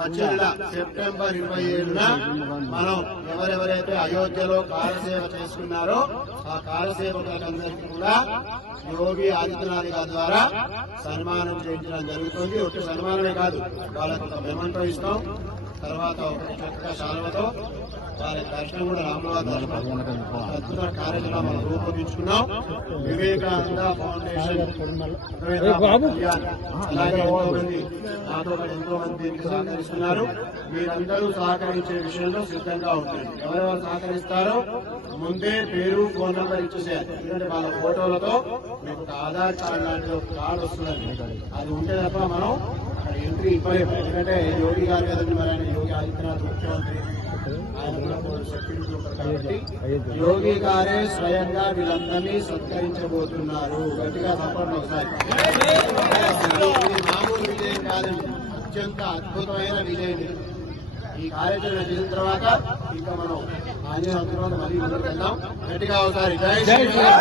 వచ్చే నెల సెప్టెంబర్ ఇరవై ఏడున మనం ఎవరెవరైతే అయోధ్యలో కాలసేవ చేసుకున్నారో ఆ కాలసేవకులందరికీ కూడా యోగి ఆదిత్యనాథ్ గారి ద్వారా సన్మానం చేయించడం జరుగుతుంది. ఒట్టి సన్మానమే కాదు వాళ్ళకు ఒక మెమంటో ఇస్తాం. తర్వాత ఒక చక్కగా శాలువతో వారి దర్శనం కూడా రామవారి దర్శనం. అద్భుత కార్యక్రమం మనం రూపొందించుకున్నాం. వివేకానంద ఫౌండేషన్. అలాగే ఎంతో మంది నాతో ఎంతో మంది చేస్తున్నారు. మీరందరూ సహకరించే విషయంలో సిద్ధంగా ఉంటుంది ఎవరెవరు సహకరిస్తారో ముందే పేరు ఫోన్ నెంబర్ ఇచ్చేసేయాలి. ఎందుకంటే వాళ్ళ ఫోటోలతో మీకు ఒక ఆధార్ కార్డు లాంటి ఒక కార్డు వస్తుందండి. అది ఉంటే తప్ప మనం అక్కడ ఎంట్రీ ఇవ్వలేము. ఎందుకంటే యోగి గారు కదండి మరి ఆయన యోగి ఆదిత్యనాథ్ ముఖ్యమంత్రి. ఆయన కాబట్టి యోగి గారే స్వయంగా వీళ్ళందరినీ సత్కరించబోతున్నారు. గట్టిగా తప్పండి ఒకసారి. మామూలు విజయం కాదండి. అత్యంత అద్భుతమైన విజయం. ఈ కార్యాచరణ చేసిన తర్వాత ఇంకా మనం ఆంజనేయ తర్వాత మళ్ళీ ముందుకు వెళ్దాం. గట్టిగా ఒకసారి జై శ్రీరామ్.